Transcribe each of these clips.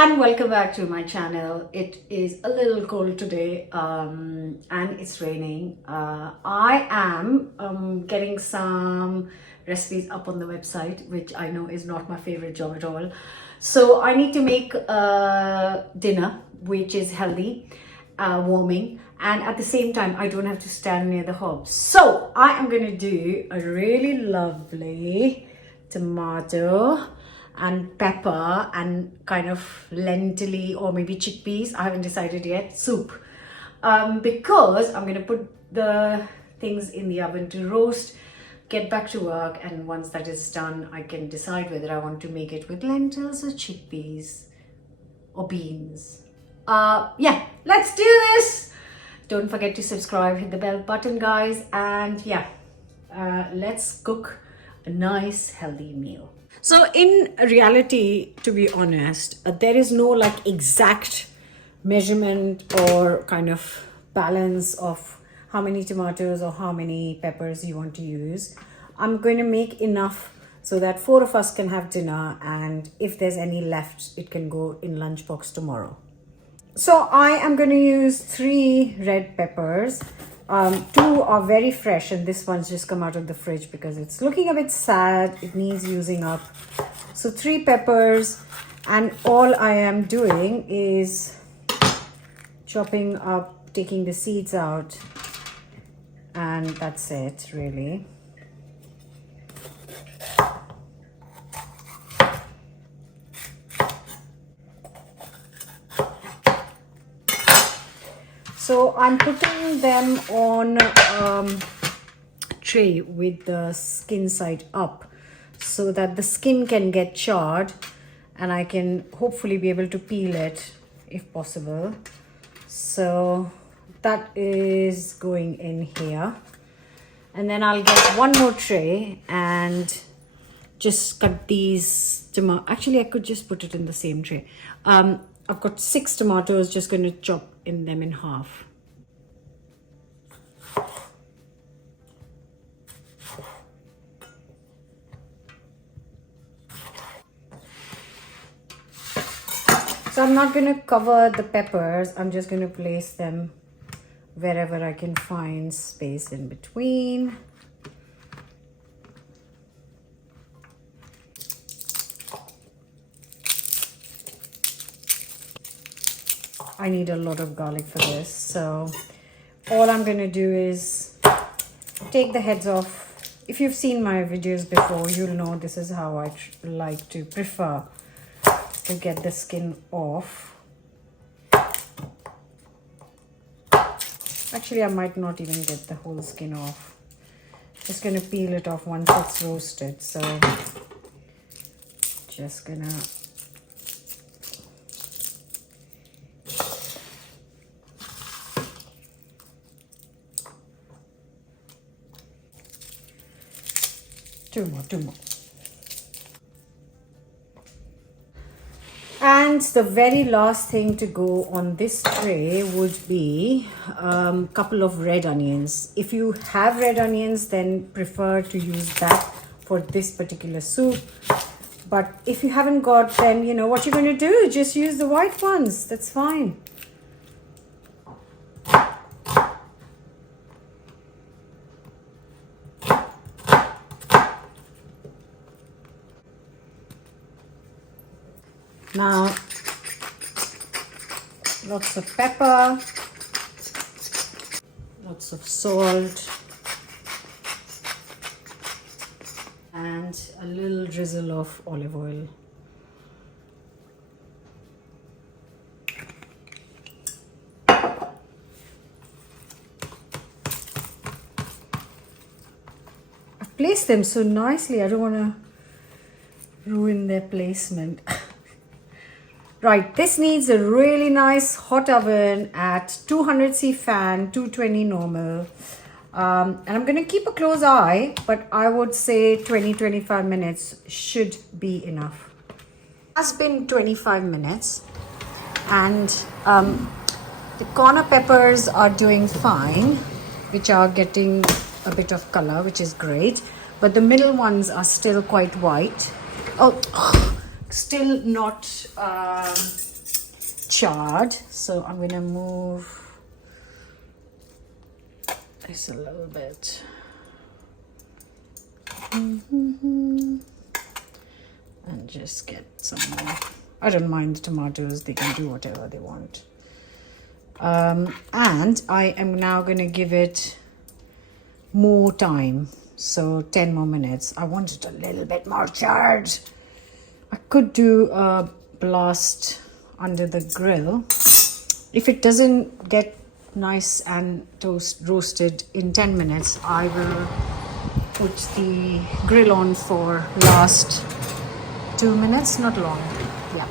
and welcome back to my channel. It is a little cold today and it's raining. I am getting some recipes up on the website, which I know is not my favorite job at all. So I need to make dinner which is healthy, warming, and at the same time I don't have to stand near the hob. So I am going to do a really lovely tomato and pepper and kind of lentil or maybe chickpeas, I haven't decided yet, soup, because I'm going to put the things in the oven to roast, get back to work, and once that is done I can decide whether I want to make it with lentils or chickpeas or beans. Yeah, let's do this. Don't forget to subscribe, hit the bell button guys, and yeah, let's cook a nice healthy meal. So in reality, to be honest, there is no like exact measurement or kind of balance of how many tomatoes or how many peppers you want to use. I'm going to make enough so that 4 of us can have dinner, and if there's any left, it can go in lunchbox tomorrow. So I am going to use 3 red peppers. 2 are very fresh and this one's just come out of the fridge because it's looking a bit sad. It needs using up. So 3 peppers, and all I am doing is chopping up, taking the seeds out, and that's it really. So I'm putting them on tray with the skin side up so that the skin can get charred and I can hopefully be able to peel it if possible. So that is going in here, and then I'll get one more tray and just cut these tomatoes. Actually I could just put it in the same tray. I've got 6 tomatoes, just going to chop them in half. So I'm not going to cover the peppers, I'm just going to place them wherever I can find space in between. I need a lot of garlic for this, so all I'm going to do is take the heads off. If you've seen my videos before, you'll know this is how I like to prefer to get the skin off. Actually, I might not even get the whole skin off. Just going to peel it off once it's roasted. So just going to two more. And the very last thing to go on this tray would be a couple of red onions. If you have red onions, then prefer to use that for this particular soup. But if you haven't got, then you know what you're going to do. Just use the white ones. That's fine. Now, lots of pepper, lots of salt, and a little drizzle of olive oil. I've placed them so nicely, I don't want to ruin their placement. Right, this needs a really nice hot oven at 200C fan, 220 normal. And I'm going to keep a close eye, but I would say 20-25 minutes should be enough. It has been 25 minutes and the corner peppers are doing fine, which are getting a bit of color, which is great. But the middle ones are still quite white. Oh, still not charred, so I'm gonna move this a little bit. And just get some more. I don't mind the tomatoes, they can do whatever they want. And I am now going to give it more time, so 10 more minutes. I want it a little bit more charred. I could do a blast under the grill. If it doesn't get nice and roasted in 10 minutes, I will put the grill on for last 2 minutes, not long. Yeah.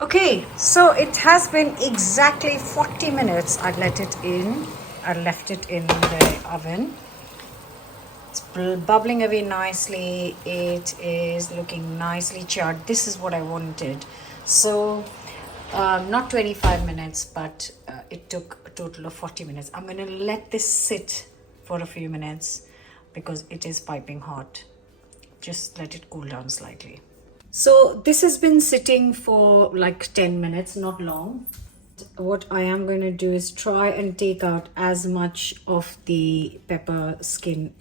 Okay, so it has been exactly 40 minutes. I left it in the oven. It's bubbling away nicely. It is looking nicely charred. This is what I wanted. So not 25 minutes, but it took a total of 40 minutes. I'm going to let this sit for a few minutes because it is piping hot. Just let it cool down slightly. So this has been sitting for like 10 minutes, not long. What I am going to do is try and take out as much of the pepper skin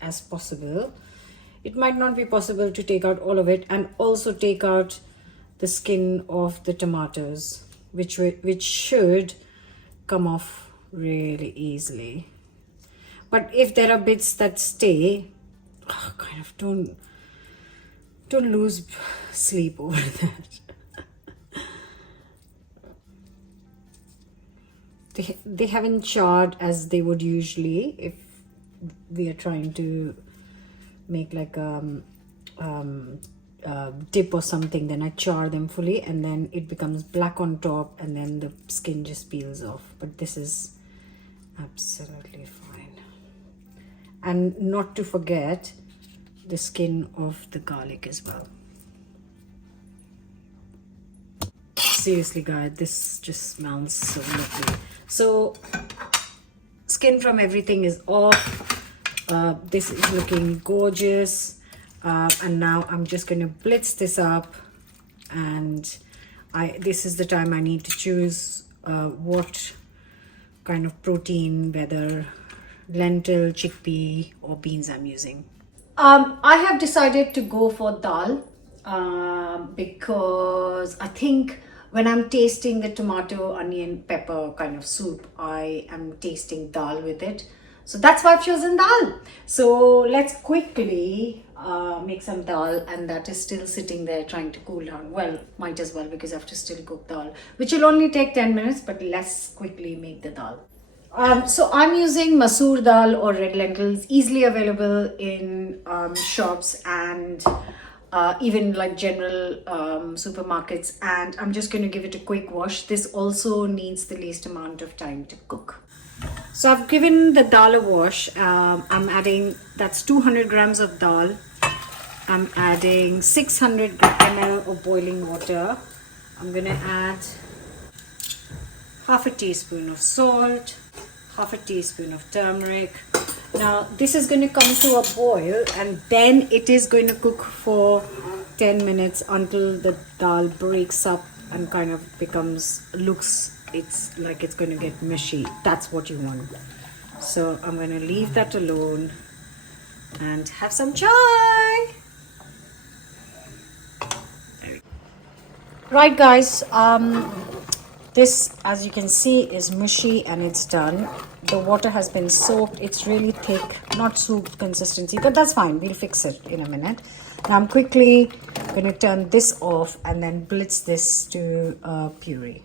as possible. It might not be possible to take out all of it, and also take out the skin of the tomatoes, which should come off really easily. But if there are bits that stay, kind of don't lose sleep over that. They haven't charred as they would usually if we are trying to make like dip or something. Then I char them fully and then it becomes black on top and then the skin just peels off. But this is absolutely fine. And not to forget the skin of the garlic as well. Seriously guys, this just smells so lovely. So skin from everything is off. This is looking gorgeous. And now I'm just going to blitz this up, and this is the time I need to choose what kind of protein, whether lentil, chickpea or beans I'm using. I have decided to go for dal because I think when I'm tasting the tomato, onion, pepper kind of soup, I am tasting dal with it. So that's why I've chosen dal. So let's quickly make some dal, and that is still sitting there trying to cool down. Well, might as well because I have to still cook dal, which will only take 10 minutes, but let's quickly make the dal. So I'm using masoor dal or red lentils, easily available in shops and even like general supermarkets, and I'm just going to give it a quick wash. This also needs the least amount of time to cook. So I've given the dal a wash. I'm adding, that's 200 grams of dal. I'm adding 600 ml of boiling water. I'm going to add half a teaspoon of salt, half a teaspoon of turmeric. Now this is going to come to a boil, and then it is going to cook for 10 minutes until the dal breaks up and kind of it's like it's going to get mushy. That's what you want. So I'm going to leave that alone and have some chai. Right guys, this, as you can see, is mushy and it's done. The water has been soaked. It's really thick, not soup consistency, but that's fine. We'll fix it in a minute. Now I'm quickly going to turn this off and then blitz this to a puree.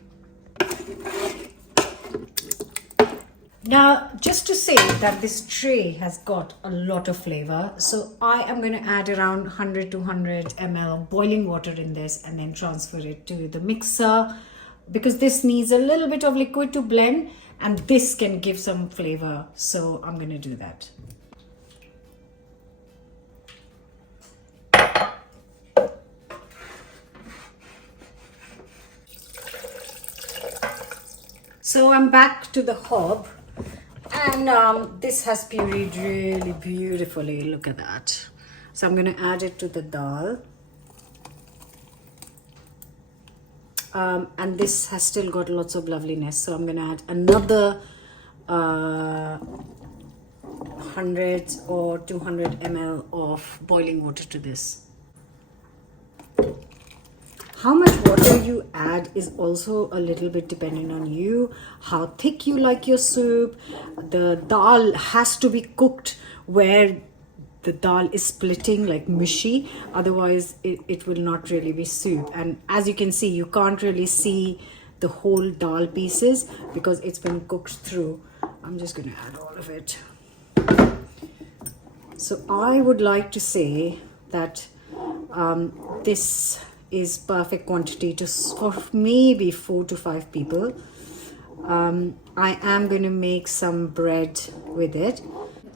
Now, just to say that this tray has got a lot of flavor, so I am going to add around 100 to 200 ml of boiling water in this and then transfer it to the mixer, because this needs a little bit of liquid to blend and this can give some flavor. So I'm going to do that. So I'm back to the hob, and this has pureed really beautifully. Look at that. So I'm going to add it to the dal. And this has still got lots of loveliness. So I'm going to add another 100 or 200 ml of boiling water to this. How much water you add is also a little bit dependent on you, how thick you like your soup. The dal has to be cooked where the dal is splitting, like mushy, otherwise it will not really be soup. And as you can see, you can't really see the whole dal pieces because it's been cooked through. I'm just going to add all of it. So I would like to say that this is perfect quantity for maybe 4 to 5 people. I am going to make some bread with it.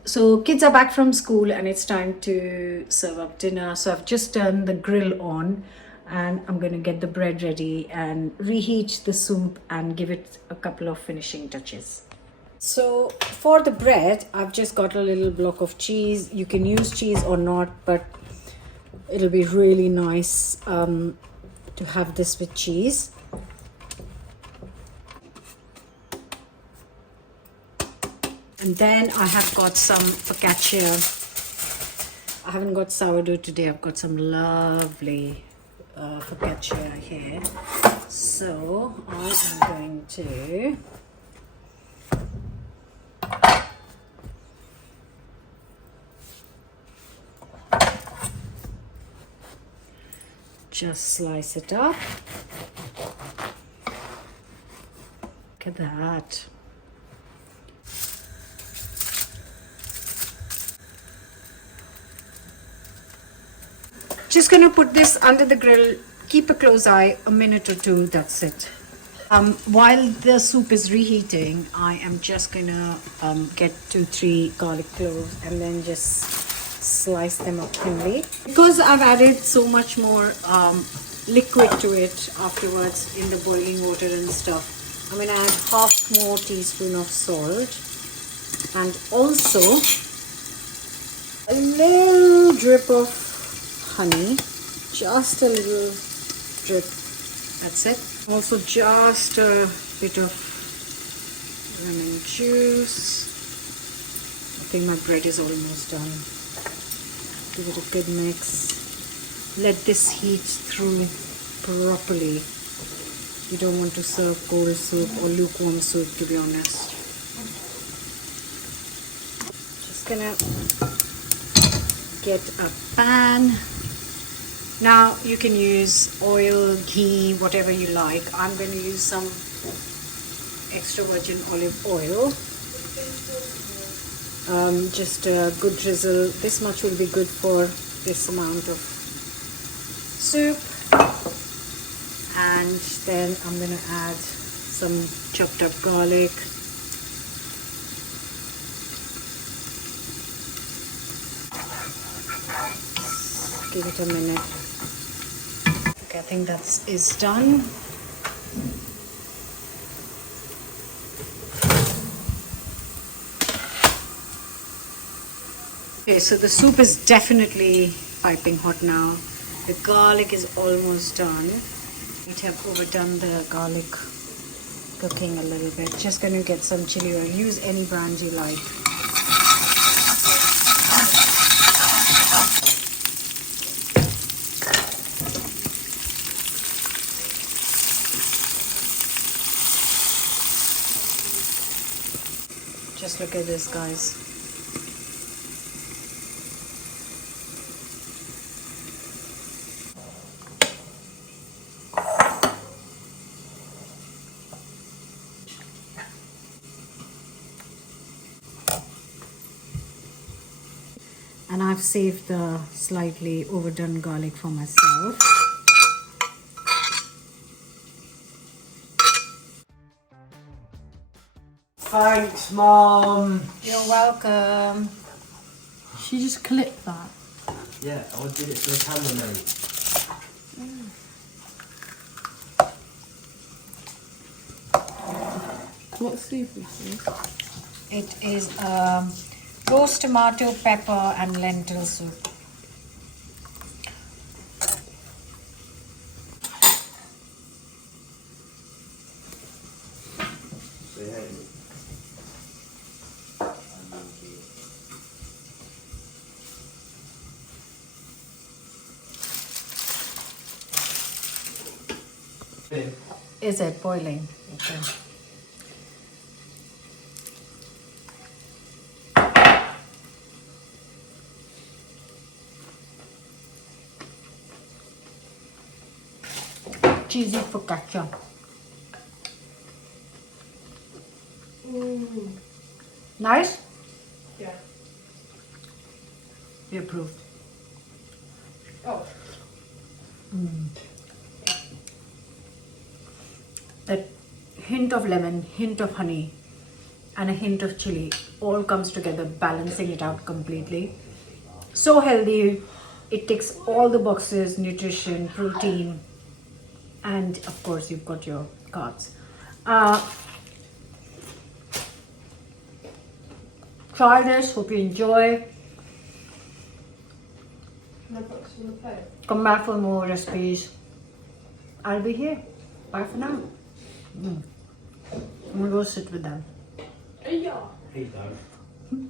So kids are back from school and it's time to serve up dinner. So I've just turned the grill on and I'm going to get the bread ready and reheat the soup and give it a couple of finishing touches. So for the bread, I've just got a little block of cheese. You can use cheese or not, but it'll be really nice to have this with cheese. And then I have got some focaccia. I haven't got sourdough today. I've got some lovely focaccia here. So I am going to just slice it up. Look at that. Just going to put this under the grill, keep a close eye, a minute or two, that's it. While the soup is reheating, I am just going to get 2-3 garlic cloves and then just slice them up thinly. Because I've added so much more liquid to it afterwards in the boiling water and stuff, I'm going to add half more teaspoon of salt and also a little drip of honey, just a little drip, that's it. Also just a bit of lemon juice. I think my bread is almost done. Give it a good mix. Let this heat through properly. You don't want to serve cold soup or lukewarm soup, to be honest. Just gonna get a pan. Now you can use oil, ghee, whatever you like. I'm going to use some extra virgin olive oil. Just a good drizzle. This much will be good for this amount of soup. And then I'm going to add some chopped up garlic. Give it a minute. Okay, I think that is done. Okay, so the soup is definitely piping hot now. The garlic is almost done. We have overdone the garlic cooking a little bit. Just going to get some chili oil. Use any brand you like. Just look at this, guys. And I've saved the slightly overdone garlic for myself. Thanks, Mom. You're welcome. She just clipped that. Yeah, I did it for the cameraman. What soup is this? It is roast tomato, pepper and lentil soup. Is it boiling? Okay. Cheesy focaccia. Nice? Yeah. You approve. Oh. That hint of lemon, hint of honey, and a hint of chili all comes together, balancing it out completely. So healthy. It ticks all the boxes: nutrition, protein, and of course you've got your carbs. Try this. Hope you enjoy. Can I put some on the plate? Come back for more recipes. I'll be here. Bye for now. I'm gonna go sit with them. Yeah. Hey, Dan.